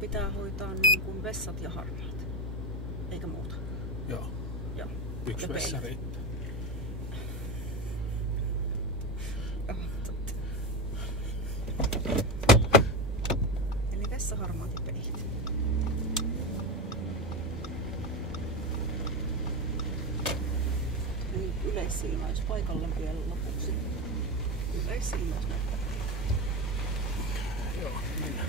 pitää hoitaa niin kuin vessat ja harmaat. Eikä muuta. Joo. Joo. Yksi vessa riittää. Totta. Eli vessa, harmaat ja peilit. Eli yleissilmäys paikalle vielä lopuksi. Yleissilmäys näyttää. Joo, mennään.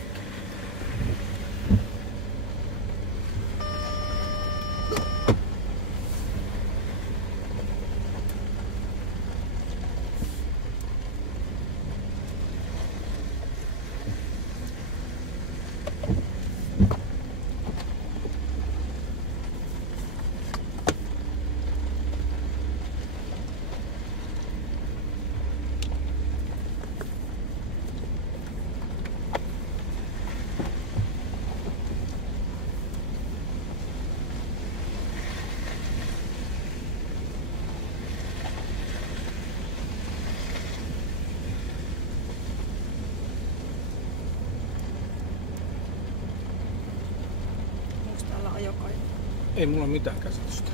Ei mulla ole mitään käsitystä.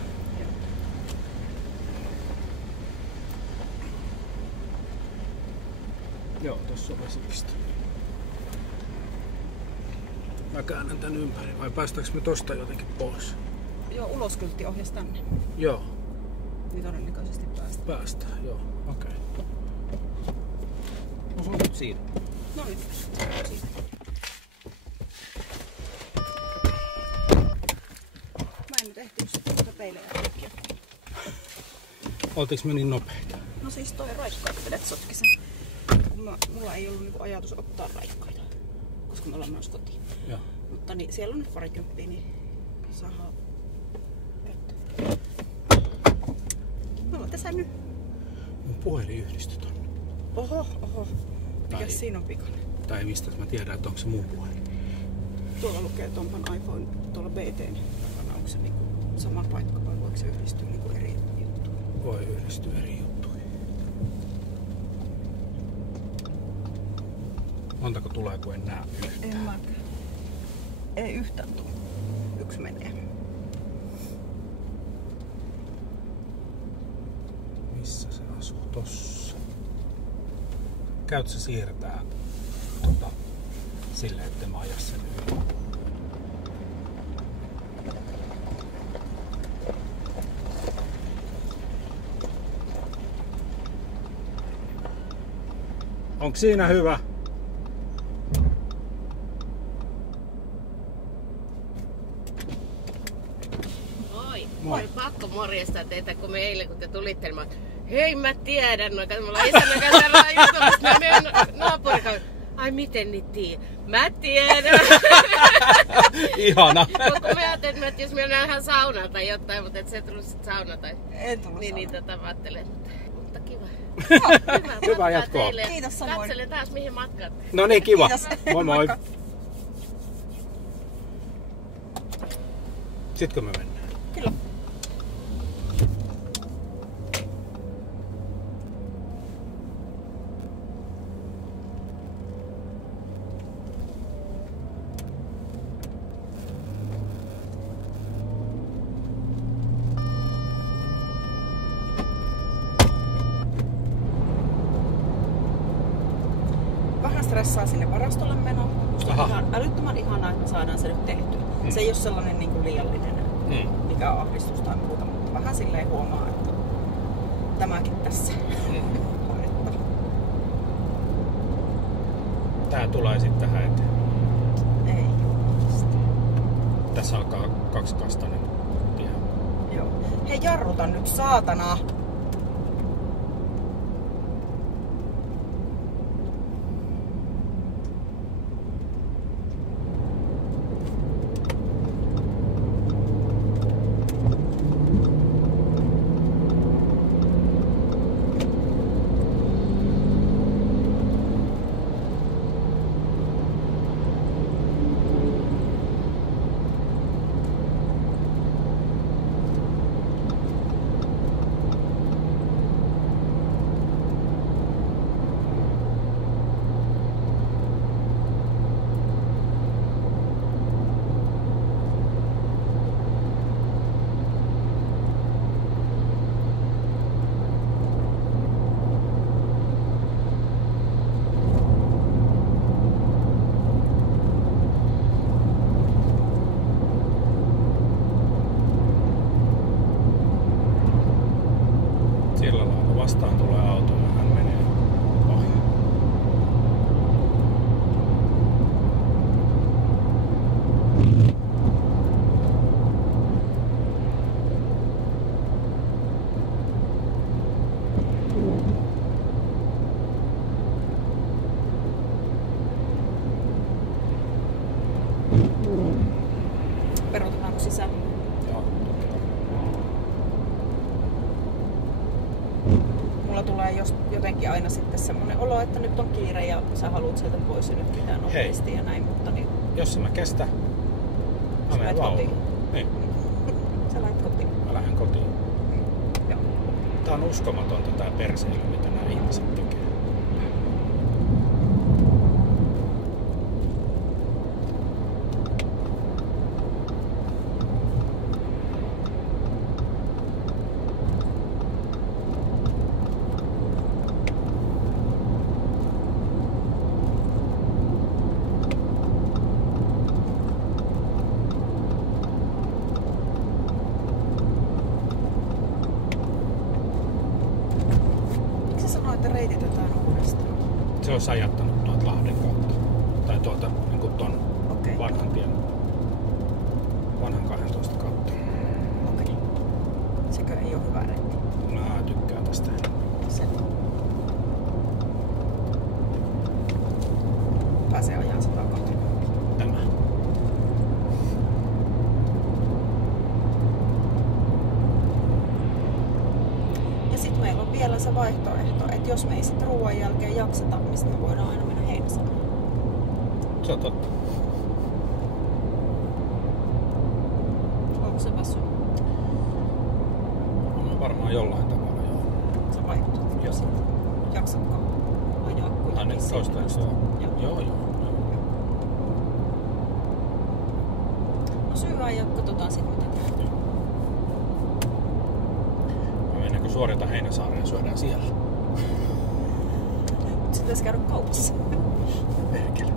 Joo, tossa on vesipiste. Mä käännän tän ympäri, vai päästäänkö me tosta jotenkin pois? Joo, uloskyltti ohjasi tänne. Joo. Niin todennäköisesti päästään. Päästään, joo. Okei. No se on nyt siinä. No niin, siinä. Mä en nyt ehtinyt sitten tuota peilejä kaikkia. Oltiinko me niin nopeita? No siis toi raikkaat vedet sotki sen. Mulla ei ollut niinku ajatus ottaa raikkaita, koska me ollaan menossa kotiin. Joo. Mutta niin, siellä on nyt parikymppiä, niin saadaan käyttöön. No tässä nyt. Mun puhelin yhdistyi tonne. Oho. Mikäs siinä on pikainen? Tai mistä mä tiedän, että onko se mun puhelin. Tuolla lukee Tompan iPhone tuolla BT:n takana. Onko se niinku sama paikka vai voiko se yhdistyä niinku eri juttuihin? Voi yhdistyä eri juttuihin. Montako tulee, kun en näe yhtään? En mäkään. Ei yhtään tule. Yksi menee. Missä se asuu? Tossa. Käyt se siirtää silleen, että mä aja sen yli. Onko siinä hyvä? Moi. Pakko morjestaa teitä, kun me eilen kun te tulitte, niin mä hei mä tiedän, no kato, me ollaan isännän kanssa rajutumassa, mä menen naapurikaan. Ai miten niin tiedän? Mä tiedän. Ihana. Kun me ajattelin, että jos me nähdään saunaan tai jotain, mutta et se ei tullut sit sauna tai... En tullut niin mä ajattelen, mutta kiva. Hyvää jatkoa. Teille. Kiitos samoin. Katselen taas mihin matkaat. No niin, kiva. Kiitos. Moi moi. Moikka. Sitkö me mennään? Kyllä. Vähän stressaa sinne varastolle meno. Musta on ihan älyttömän ihanaa, että me saadaan se nyt tehtyä. Se ei ole sellainen niin kuin liiallinen, mikä on ahdistus tai muuta, mutta vähän silleen huomaa, että tämäkin tässä hoidettava. Tää tulee sitten tähän eteen. Ei jumalista. Tässä alkaa kaksikastainen tie. Joo. Hei, jarruta nyt, saatana! olo, että nyt on kiire ja sä haluat sieltä pois ja nyt pitää nopeasti ja näin, mutta niin... Jos mä kestä, mä menen kotiin. Niin. Sä lähdet kotiin. Mä lähden kotiin. Joo. Tää on uskomatonta tää perseily, mitä nämä ihmiset tekee. Se olisi ajattanut tuolta Lahden kautta. Tai tuolta niin ton vanhan tien. Vanhan 12 kautta. Okei. Sekö ei ole hyvä reitti? Mä tykkään tästä. Se. Pääsee ajaa 120. Tämä. Ja sit meillä on vielä se vaihtoehto, että jos me ei sit ruoan jälkeen jakseta, niin sit me voidaan aina mennä Heinäsaareen. Se on totta. Onko se väsy? On varmaan jollain tavalla, joo. Sä vaikutat. Joo. Jaksatko ajaa kuitenkin? Aina toistaiseksi joo. No syvää ja katsotaan sit mitä tehdään. Ennen kuin suorita Heinäsaareen, syödään siellä. Sitten pitäisi käydä kaupassa. Perkele.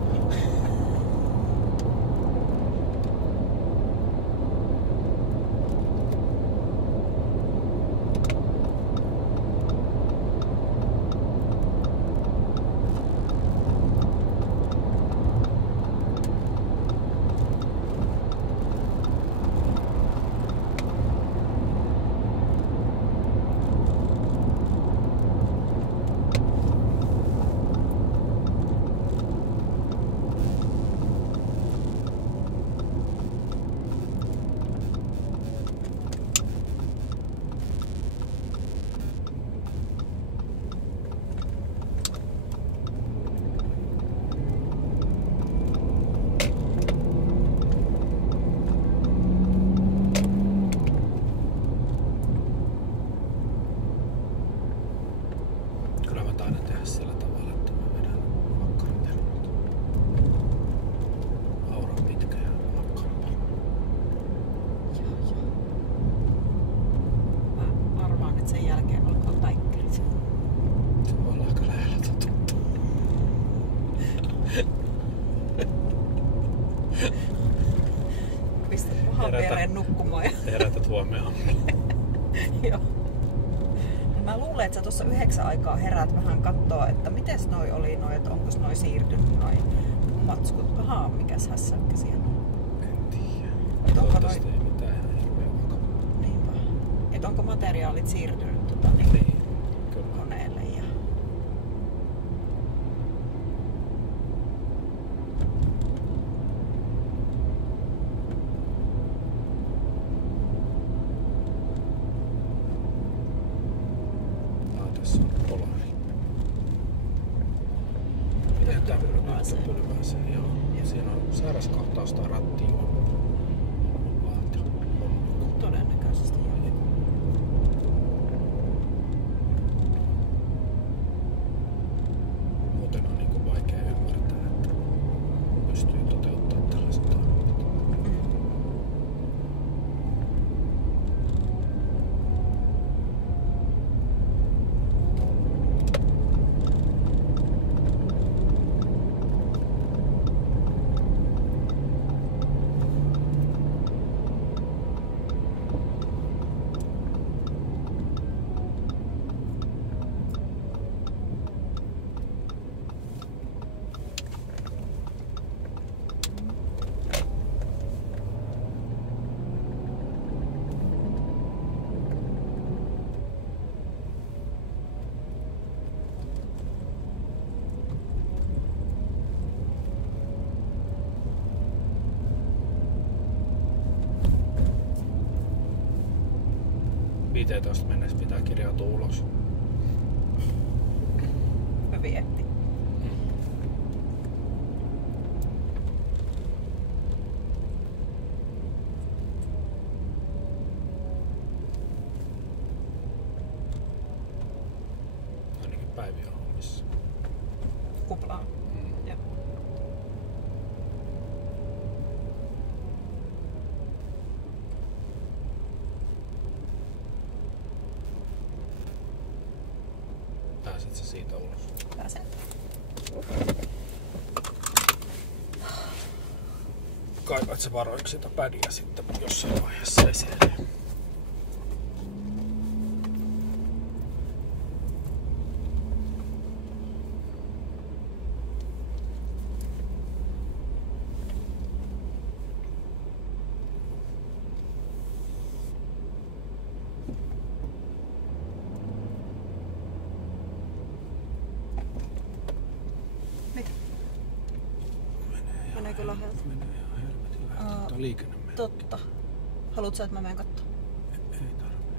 Pistät pahan pereen nukkumaan. Herätät huomioon. Joo. Mä luulen, että sä tuossa 9 aikaa heräät vähän katsoa, että mites noi oli noi, että onkos noi siirtynyt noi matskut. Ahaa, mikäs hässäkkä siellä on. En tiedä. Toivottavasti ei mitään ihan hirveä vakavaa. Niinpä. Et onko materiaalit siirtynyt niin. koneelle ja... Tässä on polari. Miten tämä pylvääsee? Joo. Siinä on sairaskohtaus tai rattiin on todennäköisesti joo. Muuten on niin vaikea ymmärtää, että pystyy toteuttamaan tällaisen toimenpiteen. Mennessä pitää kirjautua ulos. vietti. Ainakin Päivi on hommissa. Kuplaa. Joo. Pääset sä siitä ulos? Pääsen. Kaivat sä varoiksi sitä pädiä sitten jossain vaiheessa esille? Mitä? Meneekö läheltä? Menee ihan helvetin läheltä. Tuo liikennemerkki. Totta. Haluatko sä, että mä menen katsomaan? Ei tarvitse.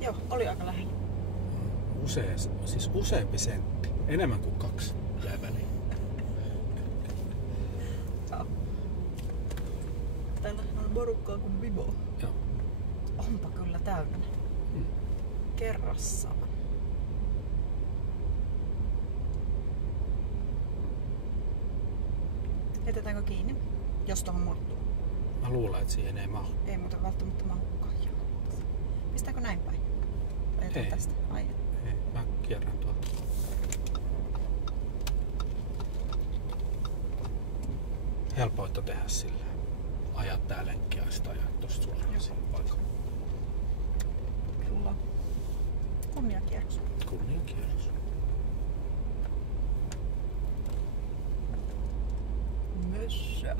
Joo, oli aika lähellä. Siis useampi sentti. Enemmän kuin 2 jäi väliin. Joo. Täällä on porukkaa kuin Bibo. Joo. Onpa kyllä täynnä. Kerrassaan. Jätetäänkö kiinni, jos tuohon mahtuu? Mä luulen, että siihen ei mahdu. Ei muuten välttämättä mahdukaan. Pistääkö näin päin? Vai Ei. tästä? Ai. Ei, mä kierrän tuolta. Helpointa tehdä sillä. Ajaa tää lenkkiä ja sitä ajaa tosta suoraan siihen paikalle. Kyllä. Kunniakierros. Kunniakierros. Mössö.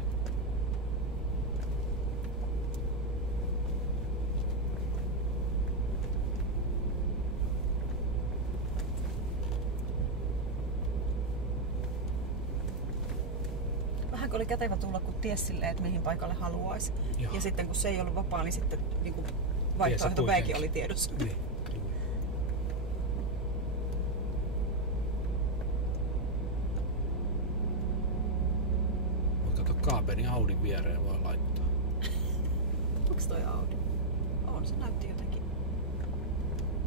Vähän oli kätevä tulla, kun ties silleen, että mihin paikalle haluaisi. Joo. Ja sitten kun se ei ollut vapaa, niin sitten niin kuin Tiesi vaihtoehto kuitenkin. B:kin oli tiedossa. Niin, kyllä. Mutta kato kaapeni Audin viereen voi laittaa. Onks toi Audi? On, se näytti jotenkin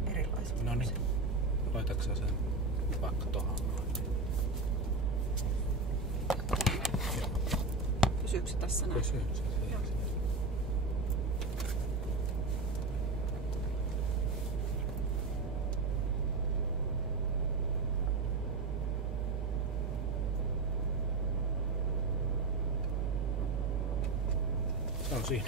erilaiselta. No niin. Laitatko sä sen vaikka tohon noin? Pysyykö se tässä näin? Pysyy se. Joo. Se on siinä.